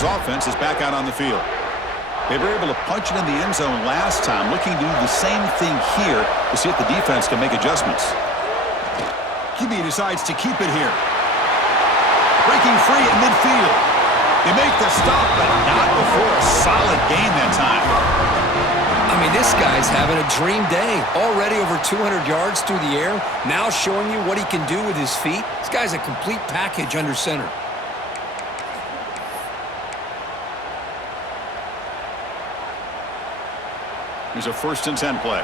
Steelers offense is back out on the field. They were able to punch it in the end zone last time, looking to do the same thing here to see if the defense can make adjustments. QB decides to keep it here. Breaking free at midfield. They make the stop, but not before a solid gain that time. I mean, this guy's having a dream day. Already over 200 yards through the air. Now showing you what he can do with his feet. This guy's a complete package under center. Here's a 1st and 10 play.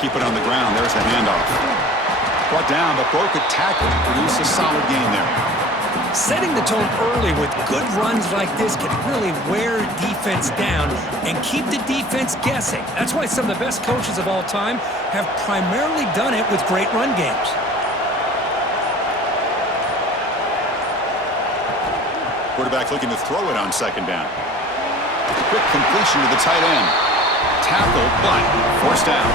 Keep it on the ground. There's the handoff. Brought down, but broke a tackle to produce a solid gain there. Setting the tone early with good runs like this can really wear defense down and keep the defense guessing. That's why some of the best coaches of all time have primarily done it with great run games. Quarterback looking to throw it on 2nd down. Quick completion to the tight end. Tackle, but forced down.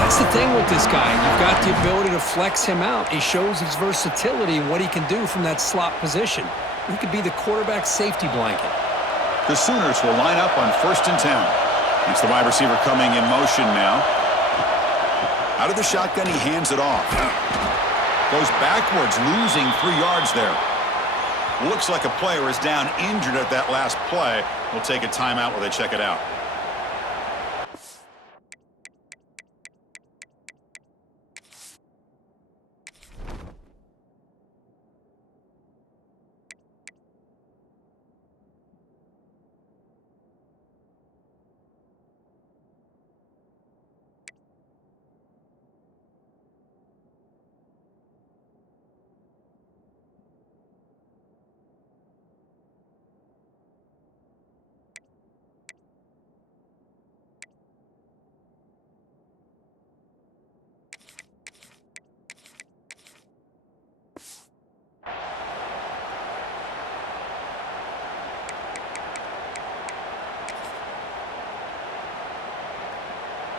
That's the thing with this guy. You've got the ability to flex him out. He shows his versatility and what he can do from that slot position. He could be the quarterback's safety blanket. The Sooners will line up on 1st and 10. It's the wide receiver coming in motion now. Out of the shotgun, he hands it off. Goes backwards, losing 3 yards there. Looks like a player is down injured at that last play. We'll take a timeout while they check it out.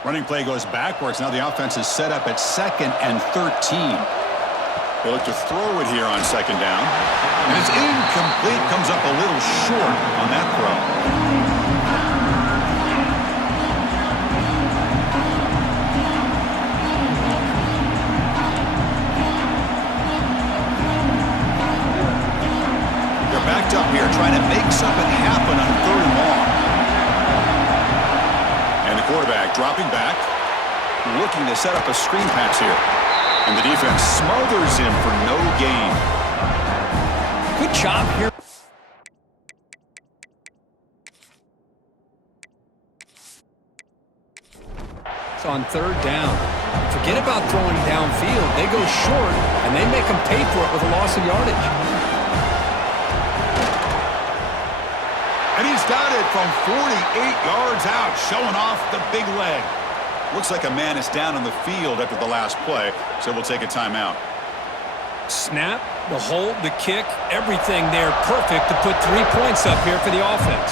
Running play goes backwards. Now the offense is set up at 2nd and 13. They look to throw it here on 2nd down. And it's incomplete. Comes up a little short on that throw. They're backed up here trying to make something happen on 3rd and long. Quarterback dropping back, looking to set up a screen pass here. And the defense smothers him for no gain. Good job here. It's on 3rd down. Forget about throwing downfield. They go short, and they make them pay for it with a loss of yardage. And he's got it from 48 yards out, showing off the big leg. Looks like a man is down on the field after the last play, so we'll take a timeout. Snap, the hold, the kick, everything there perfect to put 3 points up here for the offense.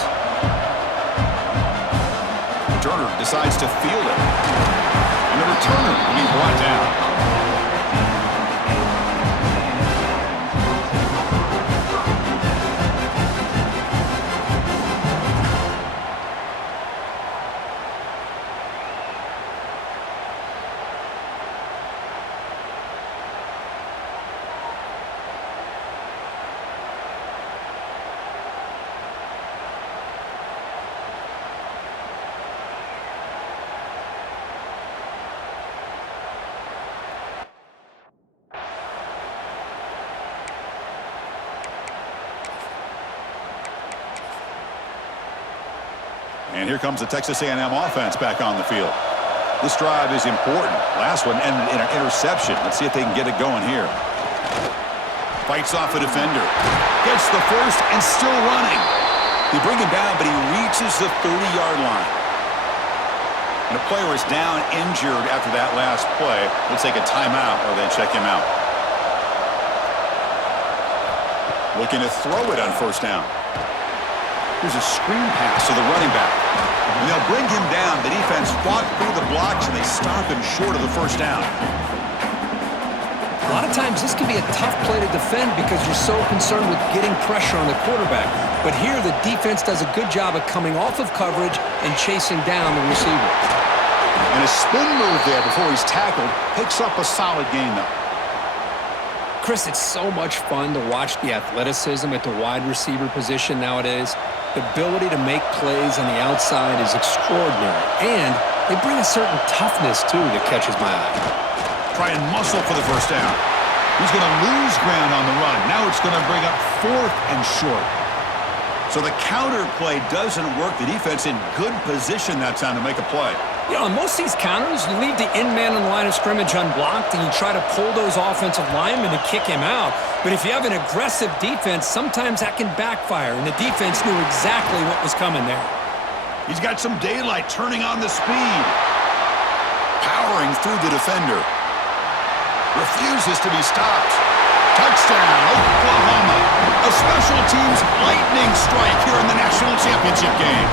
The returner decides to field it. And the returner will be brought down. And here comes the Texas A&M offense back on the field. This drive is important. Last one ended in an interception. Let's see if they can get it going here. Fights off a defender. Gets the first and still running. They bring him down, but he reaches the 30-yard line. And the player is down injured after that last play. We'll take a timeout or then check him out. Looking to throw it on 1st down. Here's a screen pass to the running back. And they'll bring him down. The defense fought through the blocks, and they stop him short of the 1st down. A lot of times this can be a tough play to defend because you're so concerned with getting pressure on the quarterback. But here the defense does a good job of coming off of coverage and chasing down the receiver. And a spin move there before he's tackled. Picks up a solid gain, though. Chris, it's so much fun to watch the athleticism at the wide receiver position nowadays. The ability to make plays on the outside is extraordinary. And they bring a certain toughness, too, that catches my eye. Try and muscle for the first down. He's going to lose ground on the run. Now it's going to bring up 4th and short. So the counter play doesn't work. The defense in good position that time to make a play. You know, on most of these counters, you leave the in-man in the line of scrimmage unblocked and you try to pull those offensive linemen to kick him out. But if you have an aggressive defense, sometimes that can backfire, and the defense knew exactly what was coming there. He's got some daylight turning on the speed. Powering through the defender. Refuses to be stopped. Touchdown, Oklahoma. A special teams lightning strike here in the national championship game.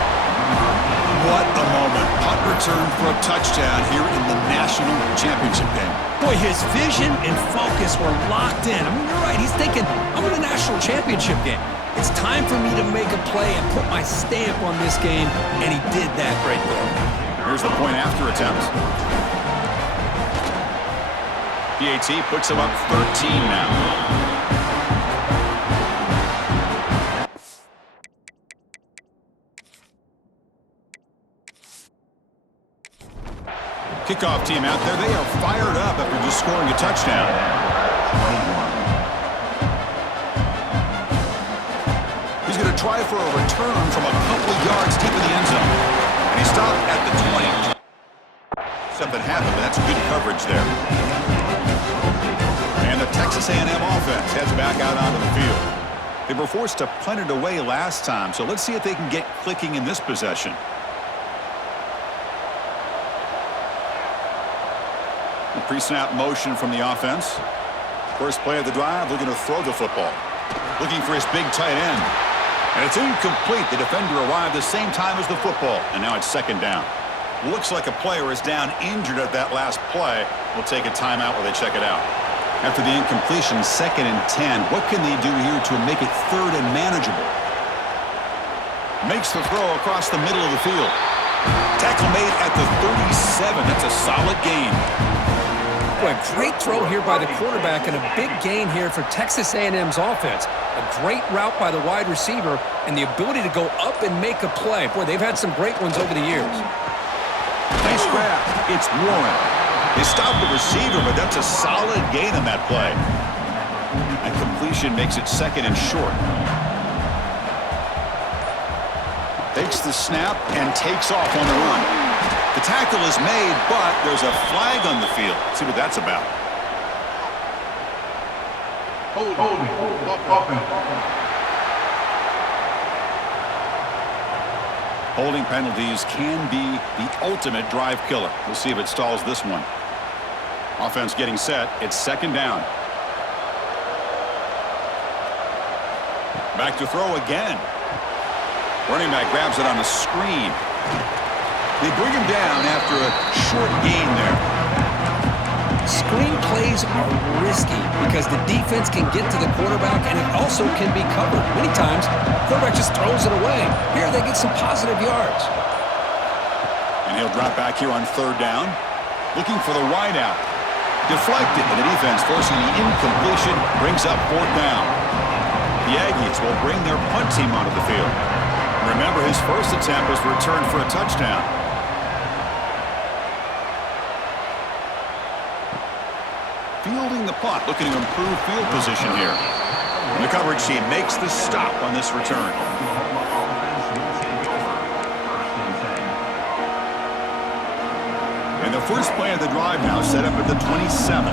What a moment. Punt return for a touchdown here in the national championship game. Boy, his vision and focus were locked in. I mean, you're right. He's thinking, I'm in the national championship game. It's time for me to make a play and put my stamp on this game, and he did that right there. Here's the point after attempt. PAT puts him up 13 now. Kickoff team out there. They are fired up after just scoring a touchdown. He's going to try for a return from a couple of yards deep in the end zone. And he stopped at the 20. Something happened, but that's good coverage there. And the Texas A&M offense heads back out onto the field. They were forced to punt it away last time, so let's see if they can get clicking in this possession. The pre-snap motion from the offense. First play of the drive, looking to throw the football. Looking for his big tight end. And it's incomplete. The defender arrived the same time as the football, and now it's second down. Looks like a player is down injured at that last play. We'll take a timeout while they check it out. After the incompletion, 2nd and 10. What can they do here to make it 3rd and manageable? Makes the throw across the middle of the field. Tackle made at the 37. That's a solid gain. Boy, a great throw here by the quarterback and a big gain here for Texas A&M's offense. A great route by the wide receiver and the ability to go up and make a play. Boy, they've had some great ones over the years. Nice grab. It's Warren. They stopped the receiver, but that's a solid gain on that play. And completion makes it 2nd and short. Takes the snap and takes off on the run. The tackle is made, but there's a flag on the field. Let's see what that's about. Holding penalties can be the ultimate drive killer. We'll see if it stalls this one. Offense getting set. It's 2nd down. Back to throw again. Running back grabs it on the screen. They bring him down after a short gain there. Screen plays are risky because the defense can get to the quarterback and it also can be covered. Many times, the quarterback just throws it away. Here they get some positive yards. And he'll drop back here on 3rd down. Looking for the wide out. Deflected, and the defense forcing the incompletion brings up 4th down. The Aggies will bring their punt team onto the field. Remember, his first attempt was returned for a touchdown. Fielding the punt, looking to improve field position here. And the coverage team makes the stop on this return. And the first play of the drive now set up at the 27.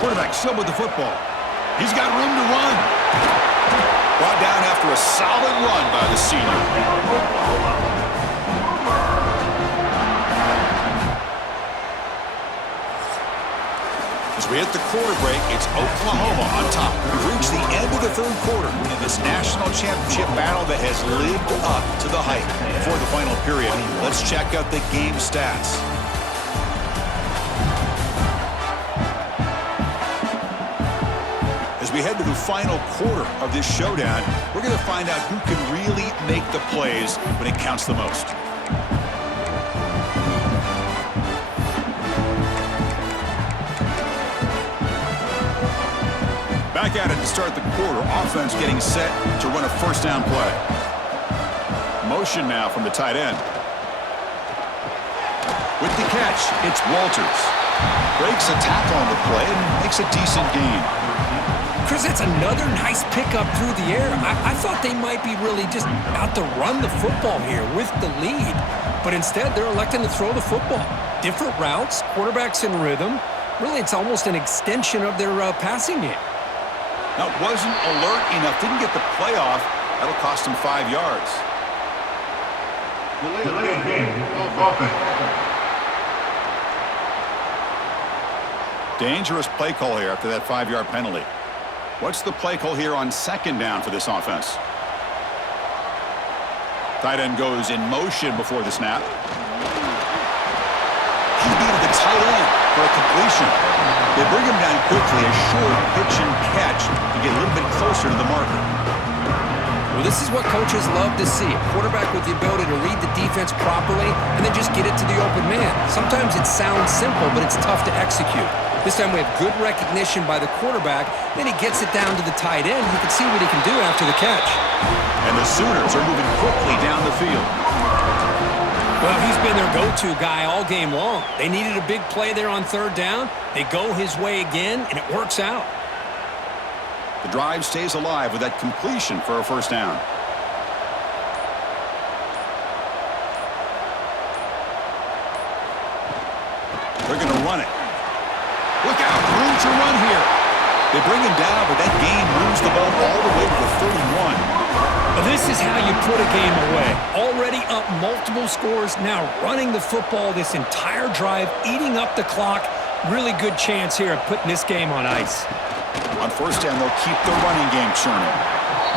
Quarterback still with the football. He's got room to run. Brought down after a solid run by the senior. As we hit the quarter break, it's Oklahoma on top. We've reached the end of the 3rd quarter in this national championship battle that has lived up to the hype. Before the final period, let's check out the game stats. As we head to the final quarter of this showdown, we're going to find out who can really make the plays when it counts the most. Back at it to start the quarter. Offense getting set to run a first down play. Motion now from the tight end. With the catch, it's Walters. Breaks a tackle on the play and makes a decent gain. Chris, that's another nice pickup through the air. I thought they might be really just out to run the football here with the lead. But instead, they're electing to throw the football. Different routes, quarterbacks in rhythm. Really, it's almost an extension of their passing game. Now, wasn't alert enough. Didn't get the play off. That'll cost him 5 yards. Dangerous play call here after that 5-yard penalty. What's the play call here on second down for this offense? Tight end goes in motion before the snap. He beat the tight end for a completion. They bring him down quickly, a short pitch and catch to get a little bit closer to the marker. Well, this is what coaches love to see. A quarterback with the ability to read the defense properly and then just get it to the open man. Sometimes it sounds simple, but it's tough to execute. This time we have good recognition by the quarterback. Then he gets it down to the tight end. You can see what he can do after the catch. And the Sooners are moving quickly down the field. Well, he's been their go-to guy all game long. They needed a big play there on third down. They go his way again, and it works out. The drive stays alive with that completion for a first down. They're going to run it. Look out, room to run here. They bring him down, but that gain moves the ball all the way to the 31. Well, this is how you put a game away. Already up multiple scores, now running the football this entire drive, eating up the clock. Really good chance here of putting this game on ice. On first down, they'll keep the running game churning.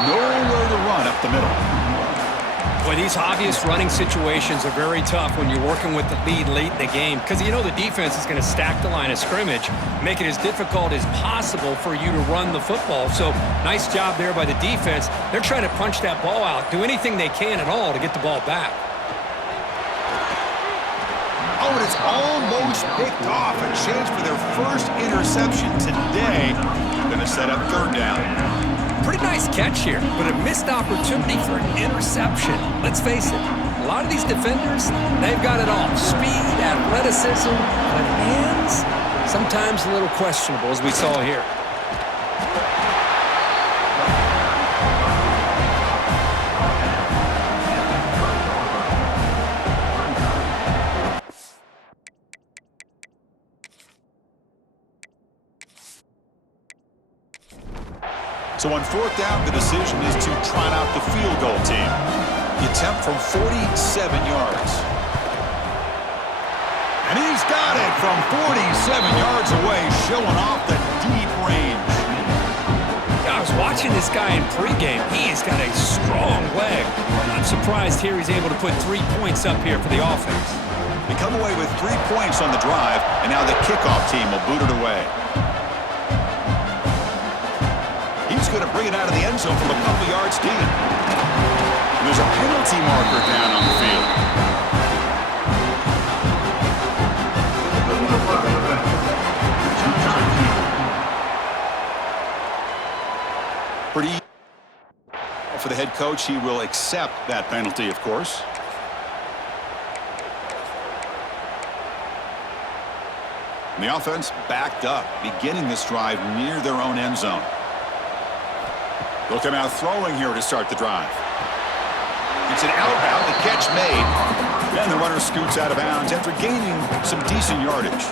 Nowhere to run up the middle. Boy, these obvious running situations are very tough when you're working with the lead late in the game because you know the defense is going to stack the line of scrimmage, make it as difficult as possible for you to run the football. So nice job there by the defense. They're trying to punch that ball out, do anything they can at all to get the ball back. Oh, and it's almost picked off. A chance for their first interception today. Going to set up third down. Pretty nice catch here, but a missed opportunity for an interception. Let's face it, a lot of these defenders, they've got it all. Speed, athleticism, but hands, sometimes a little questionable, as we saw here. So on fourth down, the decision is to trot out the field goal team. The attempt from 47 yards. And he's got it from 47 yards away, showing off the deep range. I was watching this guy in pregame. He's got a strong leg. I'm surprised here he's able to put 3 points up here for the offense. They come away with 3 points on the drive, and now the kickoff team will boot it away. He's going to bring it out of the end zone from a couple yards deep. And there's a penalty marker down on the field. Pretty for the head coach. He will accept that penalty, of course. And the offense backed up, beginning this drive near their own end zone. They'll come out throwing here to start the drive. It's an out route, the catch made, and the runner scoots out of bounds after gaining some decent yardage.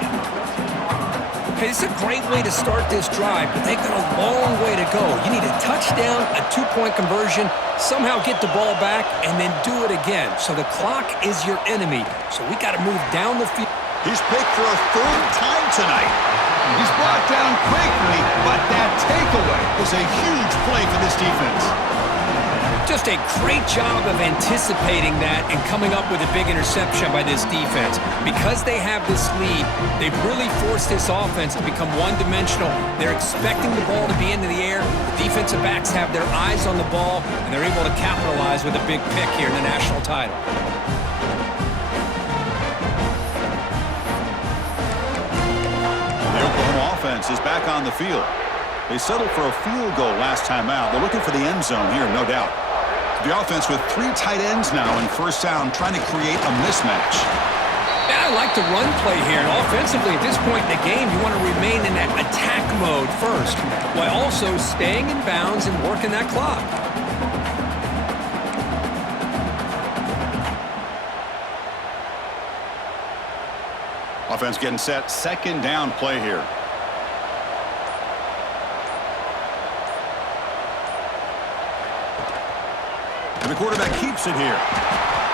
Hey, this is a great way to start this drive, but they've got a long way to go. You need a touchdown, a 2-point conversion, somehow get the ball back, and then do it again. So the clock is your enemy. So we got to move down the field. He's picked for a third time tonight. He's brought down quickly, but that takeaway is a huge play for this defense. Just a great job of anticipating that and coming up with a big interception by this defense. Because they have this lead, they've really forced this offense to become one-dimensional. They're expecting the ball to be into the air. The defensive backs have their eyes on the ball, and they're able to capitalize with a big pick here in the national title. The Oklahoma offense is back on the field. They settled for a field goal last time out. They're looking for the end zone here, no doubt. The offense with 3 tight ends now in first down, trying to create a mismatch. Yeah, I like the run play here. And offensively, at this point in the game, you want to remain in that attack mode first, while also staying in bounds and working that clock. Offense getting set, second down play here. And the quarterback keeps it here.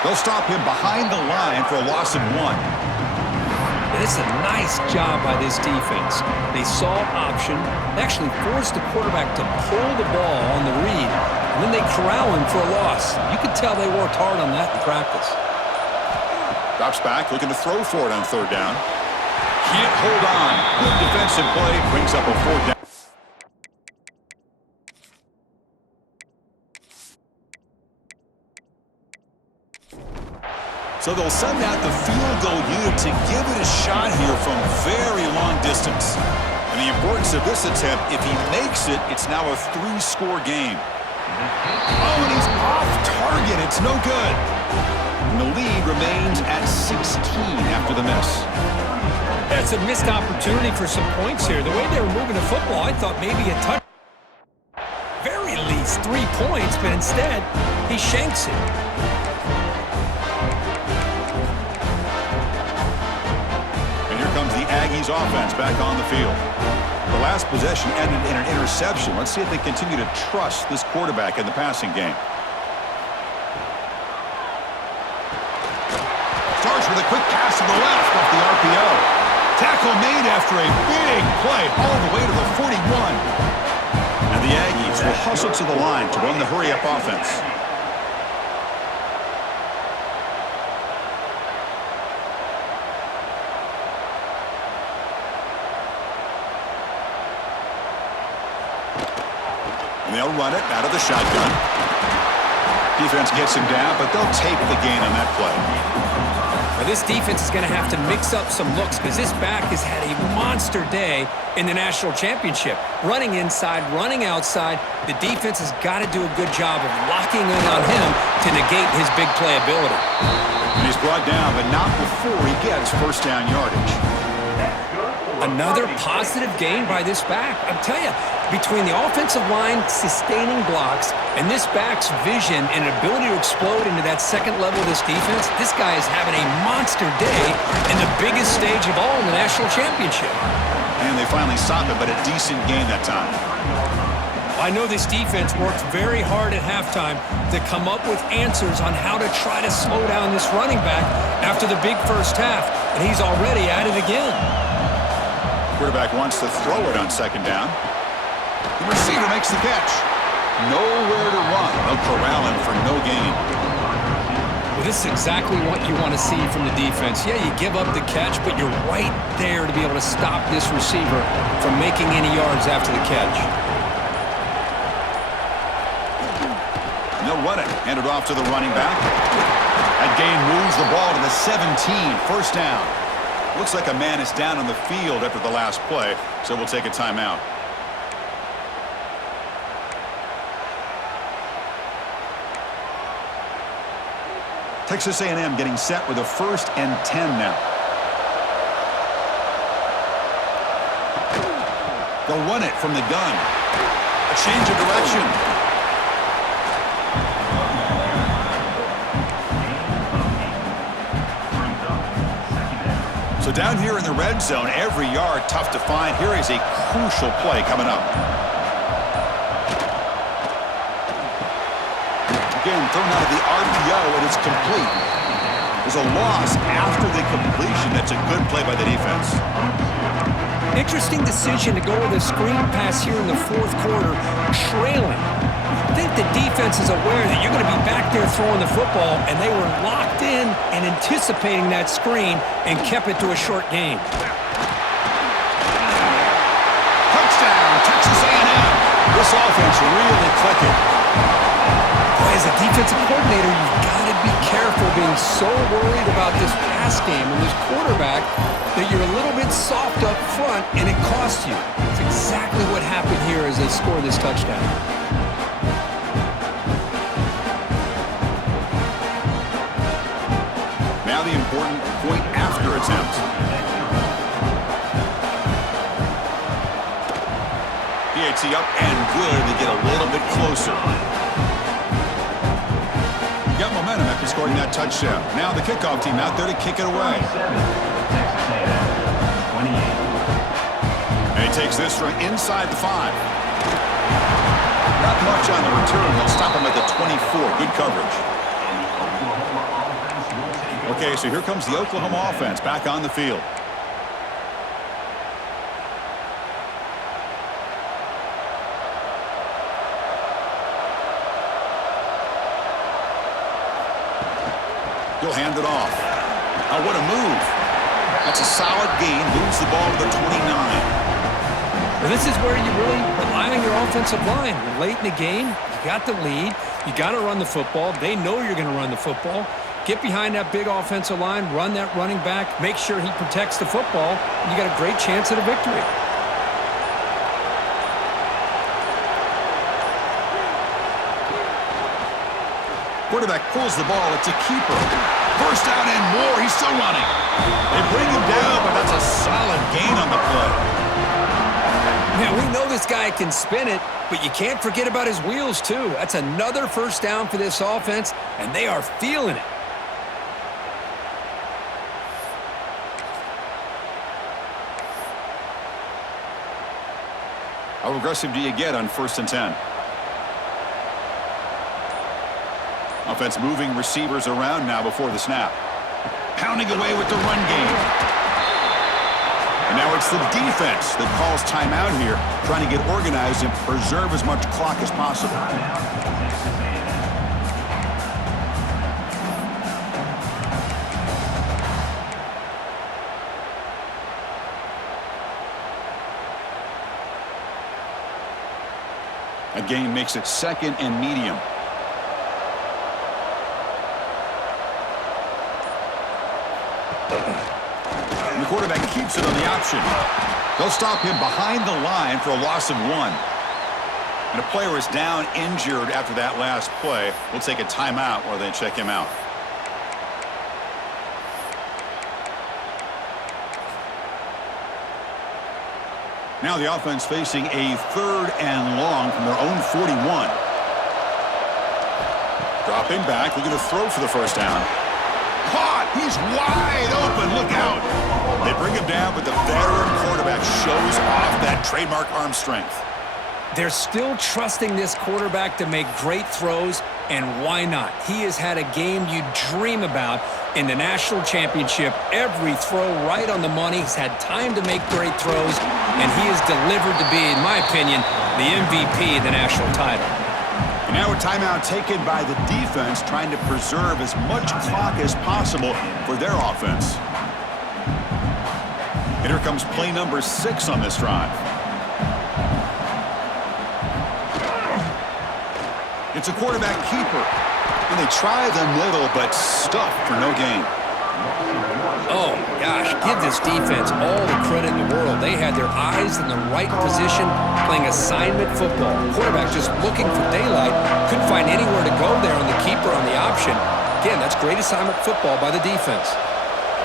They'll stop him behind the line for a loss of 1. This is a nice job by this defense. They saw option. They actually forced the quarterback to pull the ball on the read, and then they corral him for a loss. You could tell they worked hard on that in practice. Drops back, looking to throw for it on third down. Can't hold on. Good defensive play, brings up a 4th down. So they'll send out the field goal unit to give it a shot here from very long distance. And the importance of this attempt, if he makes it, it's now a 3-score game. Oh, and he's off target. It's no good. And the lead remains at 16 after the miss. That's a missed opportunity for some points here. The way they were moving the football, I thought maybe a touch. Very least 3 points, but instead, he shanks it. Comes the Aggies offense back on the field. The last possession ended in an interception. Let's see if they continue to trust this quarterback in the passing game. Starts with a quick pass to the left off the RPO. Tackle made after a big play all the way to the 41. And the Aggies will hustle to the line to run the hurry-up offense. And they'll run it out of the shotgun. Defense gets him down, but they'll take the gain on that play. Well, this defense is going to have to mix up some looks because this back has had a monster day in the national championship. Running inside, running outside. The defense has got to do a good job of locking in on him to negate his big play ability. And he's brought down, but not before he gets first down yardage. Another positive gain by this back. I'll tell you, between the offensive line sustaining blocks and this back's vision and ability to explode into that second level of this defense, this guy is having a monster day in the biggest stage of all in the national championship. And they finally stop it, but a decent gain that time. I know this defense worked very hard at halftime to come up with answers on how to try to slow down this running back after the big first half, and he's already at it again. Quarterback wants to throw it on second down. The receiver makes the catch. Nowhere to run. They'll corral him for no gain. Well, this is exactly what you want to see from the defense. Yeah, you give up the catch, but you're right there to be able to stop this receiver from making any yards after the catch. And they'll run it. Hand it off to the running back. That gain moves the ball to the 17. First down. Looks like a man is down on the field after the last play, so we'll take a timeout. Texas A&M getting set with a 1st and 10 now. They'll run it from the gun. A change of direction. So down here in the red zone, every yard tough to find. Here is a crucial play coming up. Again, thrown out of the RPO, and it's complete. There's a loss after the completion. That's a good play by the defense. Interesting decision to go with a screen pass here in the 4th quarter, trailing. think the defense is aware that you're going to be back there throwing the football, and they were locked in and anticipating that screen and kept it to a short gain. Touchdown, Texas A&M. This offense really clicking. Boy, as a defensive coordinator, you've got to be careful being so worried about this pass game and this quarterback that you're a little bit soft up front, and it costs you. It's exactly what happened here as they score this touchdown. Now the important point after attempt. PAT up and good. They get a little bit closer. Got momentum after scoring that touchdown. Now the kickoff team out there to kick it away. And he takes this from inside the 5. Not much on the return. They'll stop him at the 24. Good coverage. Okay, so here comes the Oklahoma offense back on the field. He'll hand it off. Oh, what a move. That's a solid gain. Moves the ball to the 29. Well, this is where you really rely on your offensive line. You're late in the game. You got the lead. You got to run the football. They know you're going to run the football. Get behind that big offensive line, run that running back, make sure he protects the football, and you got a great chance at a victory. Quarterback pulls the ball. It's a keeper. First down and more. He's still running. They bring him down, but that's a solid gain on the play. Man, we know this guy can spin it, but you can't forget about his wheels, too. That's another first down for this offense, and they are feeling it. How aggressive do you get on 1st and 10? Offense moving receivers around now before the snap. Pounding away with the run game. And now it's the defense that calls timeout here, trying to get organized and preserve as much clock as possible. A gain makes it 2nd and medium. And the quarterback keeps it on the option. They'll stop him behind the line for a loss of 1. And a player is down injured after that last play. We'll take a timeout while they check him out. Now the offense facing a 3rd and long from their own 41. Dropping back, looking to throw for the first down. Caught! He's wide open. Look out! They bring him down, but the veteran quarterback shows off that trademark arm strength. They're still trusting this quarterback to make great throws, and why not? He has had a game you dream about in the national championship. Every throw right on the money. He's had time to make great throws, and he has delivered to be, in my opinion, the MVP of the national title. And now a timeout taken by the defense, trying to preserve as much clock as possible for their offense. And here comes play number 6 on this drive. It's a quarterback keeper. And they try the middle, but stuffed for no gain. Oh, gosh, give this defense all the credit in the world. They had their eyes in the right position, playing assignment football. Quarterback just looking for daylight. Couldn't find anywhere to go there on the keeper on the option. Again, that's great assignment football by the defense.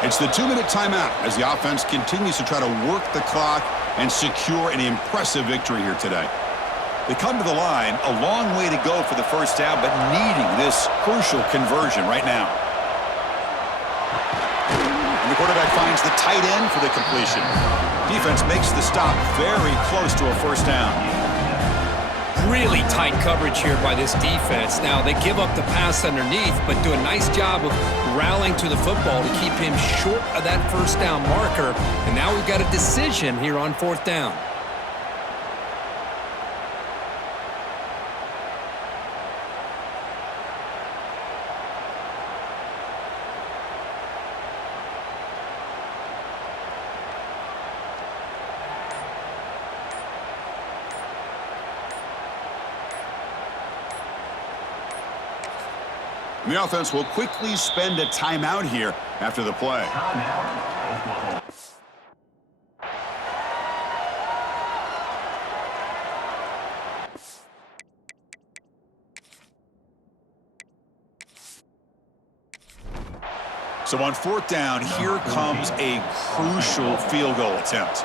It's the 2-minute timeout as the offense continues to try to work the clock and secure an impressive victory here today. They come to the line, a long way to go for the first down, but needing this crucial conversion right now. And the quarterback finds the tight end for the completion. Defense makes the stop very close to a first down. Really tight coverage here by this defense. Now, they give up the pass underneath, but do a nice job of rallying to the football to keep him short of that first down marker. And now we've got a decision here on 4th down. And the offense will quickly spend a timeout here after the play. So on fourth down, here comes a crucial field goal attempt.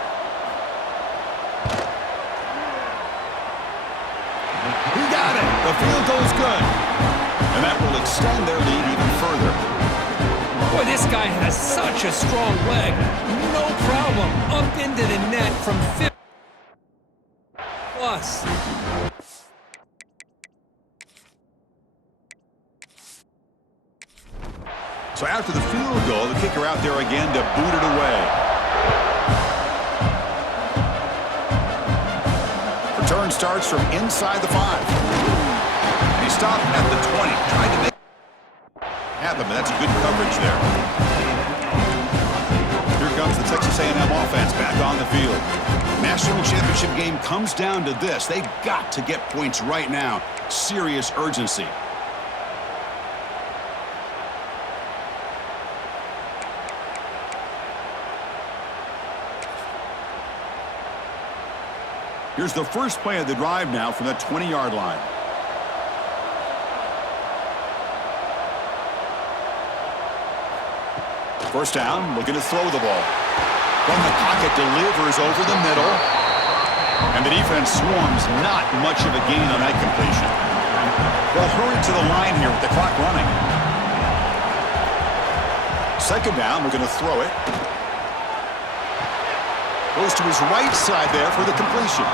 He got it. The field goal's good. And that will extend their lead even further. Boy, this guy has such a strong leg. No problem. Up into the net from 50 plus. So after the field goal, the kicker out there again to boot it away. Return starts from inside the 5. And he stopped at the 20. Tried to make it happen, but that's good coverage there. Here comes the Texas A&M offense back on the field. National championship game comes down to this. They've got to get points right now. Serious urgency. Here's the first play of the drive now from that 20-yard line. First down, looking to throw the ball. From the pocket, delivers over the middle. And the defense swarms, not much of a gain on that completion. They'll hurry to the line here with the clock running. Second down, looking to throw it. Goes to his right side there for the completion.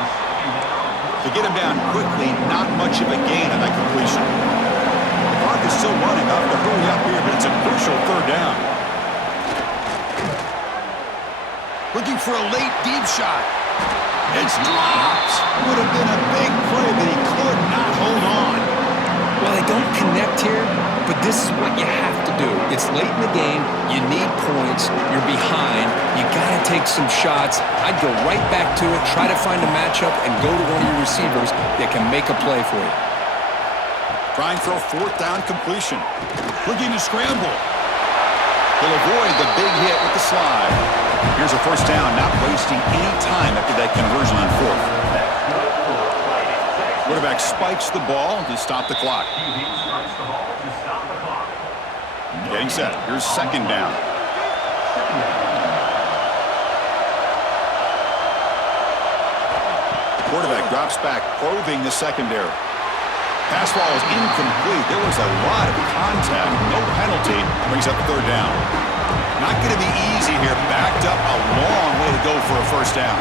To get him down quickly, not much of a gain on that completion. The clock is still running. I'll have to hurry up here, but it's a crucial third down. Looking for a late deep shot. It's dropped. Would have been a big play, but he could not hold on. Well, they don't connect here, but this is what you have to do. It's late in the game. You need points. You're behind. You got to take some shots. I'd go right back to it, try to find a matchup, and go to one of your receivers that can make a play for you. Trying for a fourth down completion. Looking to scramble. He'll avoid the big hit with the slide. Here's a first down, not wasting any time after that conversion on fourth. Quarterback spikes the ball to stop the clock. Getting set. Here's second down. Quarterback drops back, probing the secondary. Pass ball is incomplete. There was a lot of contact. No penalty. Brings up third down. Not going to be easy here. Backed up a long way to go for a first down.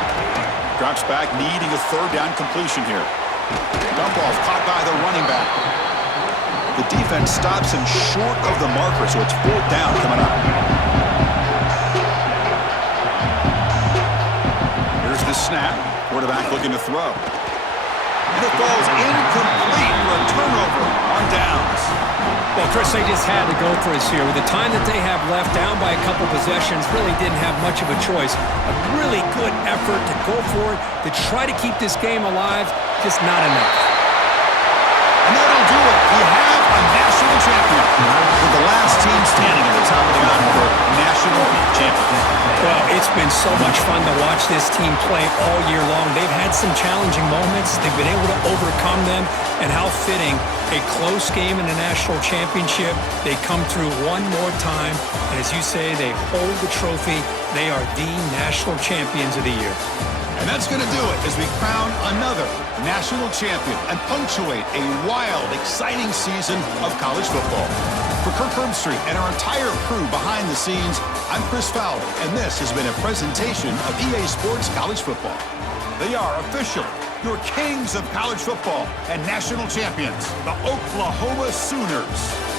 Drops back, needing a third down completion here. Dump off caught by the running back. The defense stops him short of the marker, so it's fourth down coming up. Here's the snap. Quarterback looking to throw. And it falls incomplete for a turnover on downs. Well, Chris, they just had to go for us here. With the time that they have left, down by a couple possessions, really didn't have much of a choice. A really good effort to go for it, to try to keep this game alive, just not enough. And that'll do it. We have a national champion with the last team standing at the top of the mountain for national champion. Well, it's been so much fun to watch this team play all year long. They've had some challenging moments. They've been able to overcome them. And how fitting, a close game in the national championship. They come through one more time. And as you say, they hold the trophy. They are the national champions of the year. And that's going to do it as we crown another national champion and punctuate a wild, exciting season of college football. For Kirk Herbstreit and our entire crew behind the scenes, I'm Chris Fowler, and this has been a presentation of EA Sports College Football. They are official, your kings of college football and national champions, the Oklahoma Sooners.